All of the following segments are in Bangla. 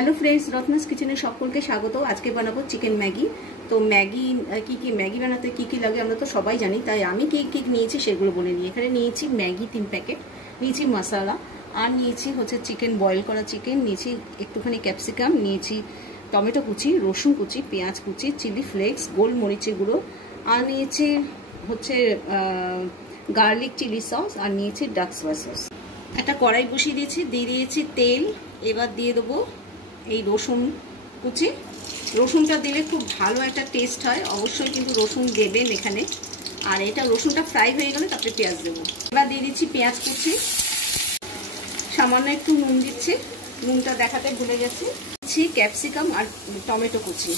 হ্যালো ফ্রেন্ডস, রত্নাস কিচেনে সকলকে স্বাগত। আজকে বানাবো চিকেন ম্যাগি। তো ম্যাগি কি ম্যাগি বানাতে কি লাগে আমরা তো সবাই জানি, তাই আমি কি নিয়েছি সেগুলো বলে নিই। এখানে নিয়েছি ম্যাগি 3 প্যাকেট, নিয়েছি মশলা, আর নিয়েছি হচ্ছে চিকেন, বয়েল করা চিকেন, নিয়েছি একটুখানি ক্যাপসিকাম, নিয়েছি টমেটো কুচি, রসুন কুচি, পেঁয়াজ কুচি, চিলি ফ্লেক্স, গোলমরিচের গুঁড়ো, আর নিয়েছি হচ্ছে গার্লিক চিলি সস, আর নিয়েছি ডার্ক সয়া সস। একটা কড়াই বসিয়ে দিয়েছি, দিয়ে দিয়েছি তেল। এবার দিয়ে দেবো এই রসুন কুচি। রসুনটা দিলে খুব ভালো একটা টেস্ট হয়, অবশ্যই কিন্তু রসুন দেবেন এখানে। আর এটা রসুনটা ফ্রাই হয়ে গেলে তারপরে পেঁয়াজ দেবো। এবার দিয়ে দিচ্ছি পেঁয়াজ কুচি, সামান্য একটু নুন দিচ্ছি, নুনটা দেখাতে ভুলে গেছি। দিচ্ছি ক্যাপসিকাম আর টমেটো কুচি।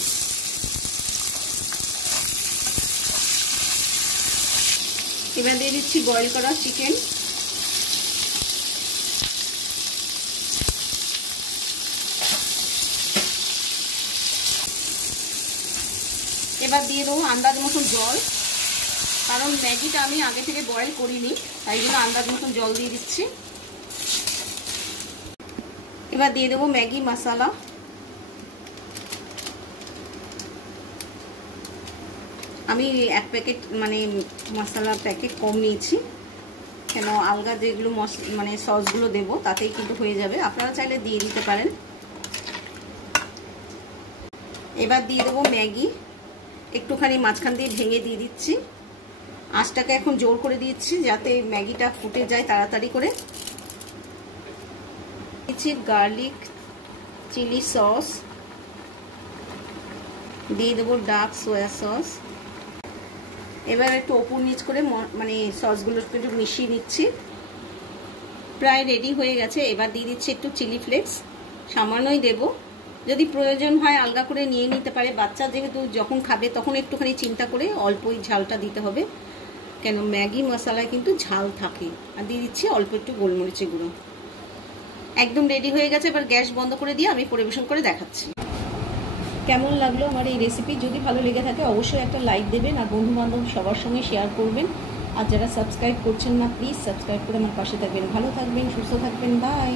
এবার দিয়ে দিচ্ছি বয়েল করা চিকেন। এবার দিয়ে দেবো আন্দাজ মতন জল, কারণ ম্যাগিটা আমি আগে থেকে বয়েল করিনি, তাই জন্য আন্দাজ মতন জল দিয়ে দিচ্ছি। এবার দিয়ে দেবো ম্যাগি মশলা। আমি 1 প্যাকেট মানে মশলার প্যাকেট কম নিয়েছি, কেন আলগা যেগুলো মানে সসগুলো দেবো তাতেই কিন্তু হয়ে যাবে, আপনারা চাইলে দিয়ে দিতে পারেন। এবার দিয়ে দেবো ম্যাগি, একটুখানি মাঝখান দিয়ে ভেঙে দিয়ে দিচ্ছি। আঁচটাকে এখন জোর করে দিচ্ছি যাতে ম্যাগিটা ফুটে যায় তাড়াতাড়ি করে। দিচ্ছি গার্লিক চিলি সস, দিয়ে দেবো ডার্ক সয়া সস। এবার একটু ওপর নিচ করে মানে সসগুলো একটু মিশিয়ে নিচ্ছি। প্রায় রেডি হয়ে গেছে। এবার দিয়ে দিচ্ছি একটু চিলি ফ্লেক্স, সামান্যই দেবো, যদি প্রয়োজন হয় আলগা করে নিয়ে নিতে পারে। বাচ্চা যেহেতু যখন খাবে তখন একটুখানি চিন্তা করে অল্পই ঝালটা দিতে হবে, কেন ম্যাগি মশলায় কিন্তু ঝাল থাকে। আর দিয়ে দিচ্ছি অল্প একটু গোলমরিচের গুঁড়ো। একদম রেডি হয়ে গেছে। এবার গ্যাস বন্ধ করে দিয়ে আমি পরিবেশন করে দেখাচ্ছি। কেমন লাগলো আমার এই রেসিপি? যদি ভালো লেগে থাকে অবশ্যই একটা লাইক দেবেন, আর বন্ধু বান্ধব সবার সঙ্গে শেয়ার করবেন। আর যারা সাবস্ক্রাইব করছেন না, প্লিজ সাবস্ক্রাইব করে আমার পাশে থাকবেন। ভালো থাকবেন, সুস্থ থাকবেন, বাই।